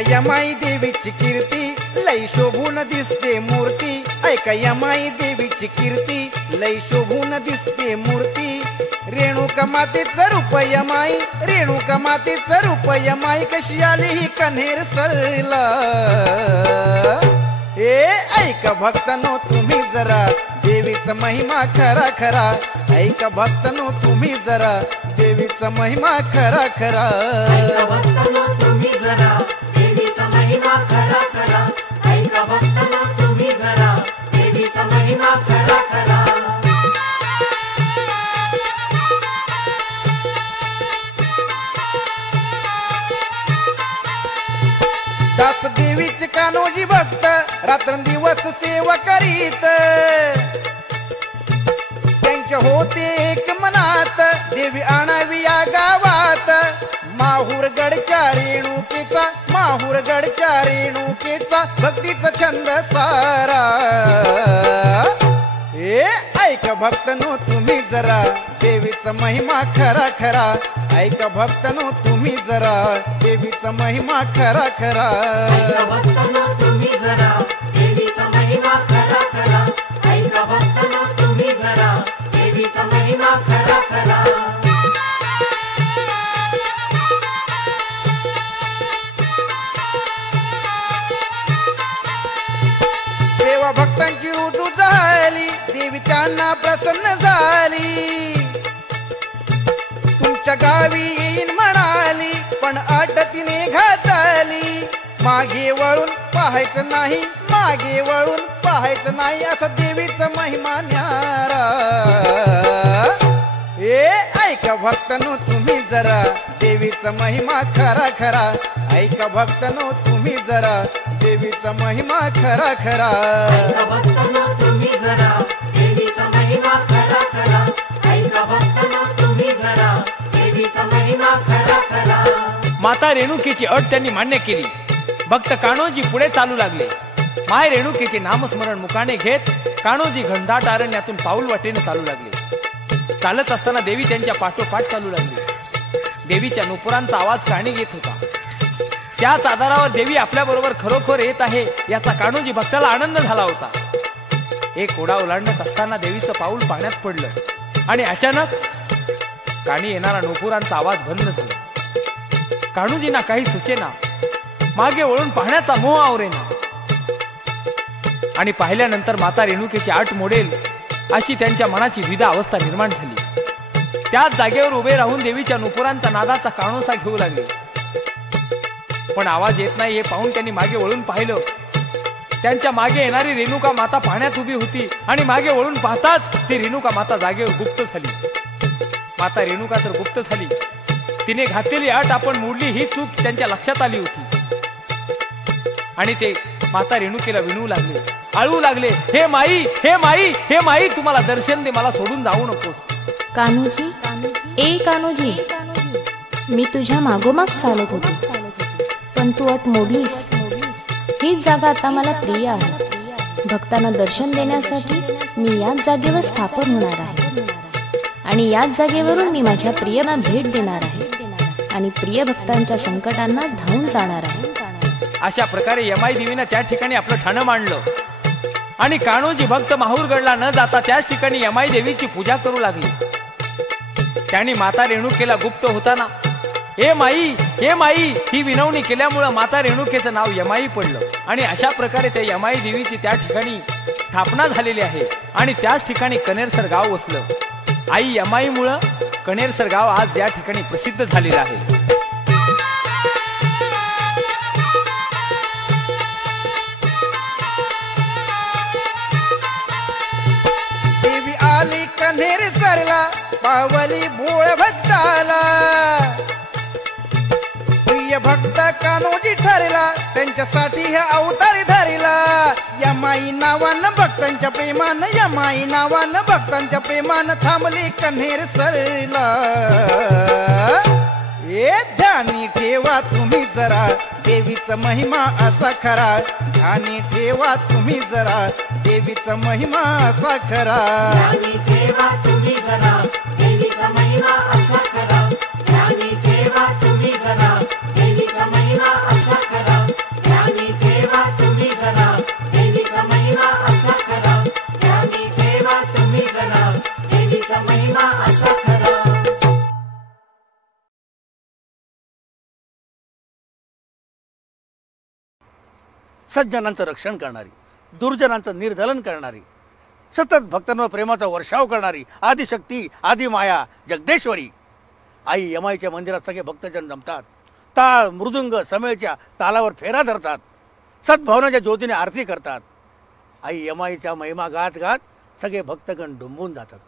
ऐका यमाई देवीची कीर्ती लई शोभून दिसते मूर्ती, ऐका यमाई देवीची कीर्ती लई शोभून दिसते मूर्ती। रेणुका मातेचं रूप यमाई, रेणुका मातेचं रूप यमाई, कशी आली ही कन्हेर सरला। ऐका भक्तांनो तुम्ही जरा देवीचा महिमा खरा खरा, ऐका भक्तांनो तुम्ही जरा देवीचा महिमा खरा खरा। ऐका भक्तांनो तुम्ही जरा देवीचा महिमा खरा खरा, ऐका भक्तांनो तुम्ही जरा देवीचा महिमा खरा खरा। दास देवीचे कान्होजी भक्त रात्रंदिवस सेवा करीत, त्यांच्या होते एक मनात देवी आणावी या गावात। माहूरगडच्या रेणुकेचा, माहूरगडच्या रेणुकेचा भक्तीचा छंद सारा। ऐका भक्तांनो तुम्ही जरा देवीचा महिमा खरा खरा, ऐका भक्तांनो तुम्ही जरा देवीचा महिमा खरा खरा। ऐका भक्तांनो तुम्ही जरा देवीचा महिमा खरा खरा, ऐका भक्तांनो तुम्ही जरा देवीचा महिमा खरा खरा। सेवा भक्तांची रुजू झाली, देवी त्यांना प्रसन्न झाली। तुमच्या गावी येईन म्हणाली, पण अट तिने घातली। मागे वळून पाहायचं नाही, मागे वळून पाहायचं नाही, असा देवीचा महिमा न्यारा। ऐका भक्तांनो तुम्ही जरा देवीचा महिमा खरा खरा, ऐका भक्तांनो तुम्ही जरा देवीचा महिमा खरा खरा। ऐका भक्तांनो तुम्ही जरा देवीचा महिमा खरा खरा, ऐका भक्तांनो तुम्ही जरा देवीचा महिमा खरा खरा। माता रेणुकेची अट त्यांनी मान्य केली। भक्त कान्होजी पुढे चालू लागले। माय रेणुकेचे नामस्मरण मुखाने घेत कान्होजी घनदाट अरण्यातून पाऊल वाटेने चालू लागले। चालत असताना देवी त्यांच्या पाठोपाठ चालू लागली। देवीच्या नुपुरांचा आवाज कानी येत होता। त्याच आधारावर देवी आपल्या बरोबर खरोखर येत आहे याचा कान्होजी भक्ताला आनंद झाला होता। एक ओढा ओलांडत असताना देवीचं पाऊल पाण्यात पडलं आणि अचानक कानी येणारा नुपुरांचा आवाज बंद झाला। कान्होजींना काही सुचेना, मागे वळून पाहण्याचा मोह आवरेना आणि पाहिल्यानंतर माता रेणुकेची आट मोडेल अशी त्यांच्या मनाची विदा अवस्था निर्माण झाली। त्याच जागेवर उभे राहून देवीच्या नुपुरांचा नादाचा कानोसा घेऊ लागले, पण आवाज येत नाही हे पाहून त्यांनी मागे वळून पाहिलं। त्यांच्या मागे येणारी रेणुका माता पाहण्यात उभी होती आणि मागे वळून पाहताच ती रेणुका माता जागेवर गुप्त झाली। माता रेणुका तर गुप्त झाली, तिने घातलेली अट आपण मोडली ही चूक त्यांच्या लक्षात आली होती आणि ते माता रेणुकेला विनवू लागले, आळवू लागले, हे माई, हे माई, हे माई, तुम्हाला दर्शन दे, मला सोडून जाऊ नकोस। कान्होजी, ए कान्होजी, मी तुझ्या मागोमाग चालत होते, पण तू अट मोडलीस। हीच जागा आता मला प्रिय आहे। भक्तांना दर्शन देण्यासाठी मी याच जागेवर स्थापन होणार आहे आणि याच जागेवरून मी माझ्या प्रियला भेट देणार आहे आणि प्रिय भक्तांच्या संकटांना धावून जाणार आहे। अशा प्रकारे यमाई देवीने त्या ठिकाणी आपलं ठाणं मांडलं आणि कान्होजी भक्त माहूरगडला न जाता त्याच ठिकाणी यमाई देवीची पूजा करू लागली। त्यांनी माता रेणुकेला गुप्त होताना हे माई, हे माई ही विनवणी केल्यामुळे माता रेणुकेचं नाव यमाई पडलं आणि अशा प्रकारे त्या यमाई देवीची त्या ठिकाणी स्थापना झालेली आहे आणि त्याच ठिकाणी कनेरसर गाव वसलं। आई यमाईमुळे कनेरसर गाव आज या ठिकाणी प्रसिद्ध झालेलं आहे। देवी आली कनेरसरला, पावली भोळ भक्ताला। प्रिय भक्त कान्होजी ठरला, त्यांच्यासाठी हे अवतार धरला। यमाई नावानं भक्तांच्या प्रेमानं, यमाई नावानं भक्तांच्या प्रेमानं थांबली कनेरसरला। ध्यानी ठेवा तुम्ही जरा देवीचा महिमा असा खरा, ध्यानी ठेवा तुम्ही जरा देवीचा महिमा असा खरा। ध्यानी ठेवा तुम्ही जरा देवीचा महिमा असा खरा, ध्यानी ठेवा तुम्ही जरा देवीचा महिमा असा खरा। सज्जनांचं रक्षण करणारी, दुर्जनांचं निर्दलन करणारी, सतत भक्तांवर प्रेमाचा वर्षाव करणारी आदिशक्ती, आदिमाया, जगदेश्वरी आई यमाईच्या मंदिरात सगळे भक्तजन जमतात. टाळ मृदुंग समेळच्या तालावर फेरा धरतात. सद्भावनाच्या ज्योतीने आरती करतात. आई यमाईचा महिमा गात गात सगळे भक्तगण डुंबून जातात.